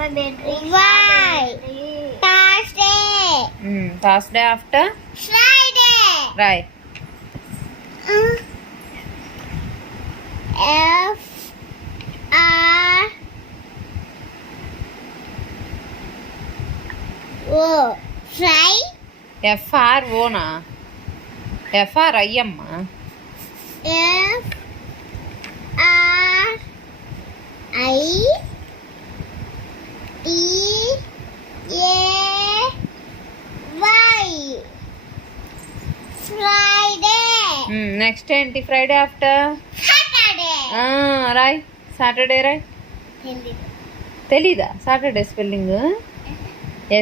Y. Thursday. Thursday after? Friday. Right. F R O. Fry. FRO నా FRI అమ్మా. F R I T A Y. Friday. Next ఏంటి Friday after? Saturday. రాయ్. Saturday రాయ్. తెలీదా Saturday spelling?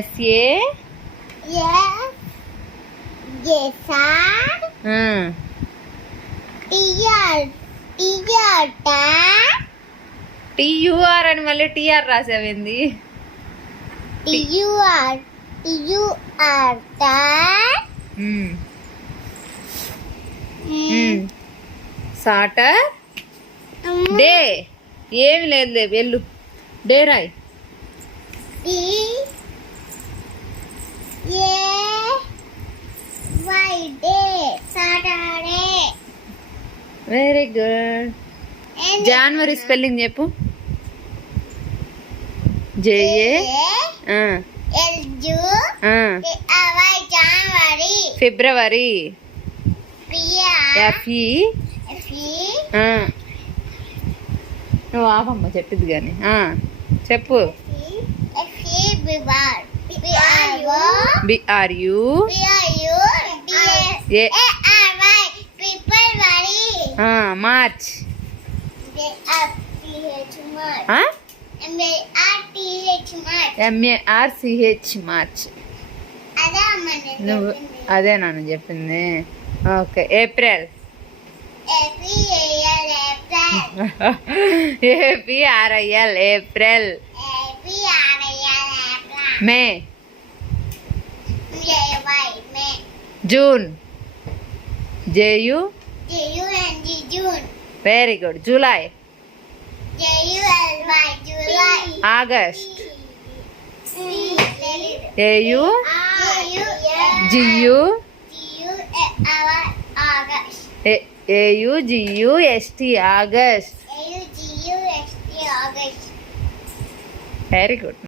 SA Yes. Yes, sir. TUR అని మళ్ళీ TR రాసావేంది? TUR. Saturday. ఏమి లేదు వెళ్ళు. డే రాయ్. Saturday. Very good. జనవరి స్పెల్లింగ్ చెప్పు. JA ఫిబ్రవరి. FE నువ్వు ఆపమ్మ చెప్పింది కానీ చెప్పు. BRU March. MARCH March. నువ్వు అదే నన్ను చెప్పింది. Okay. April. APRIL April. May. June. JU very good. July. August. AU GU AUGUST August. Very good.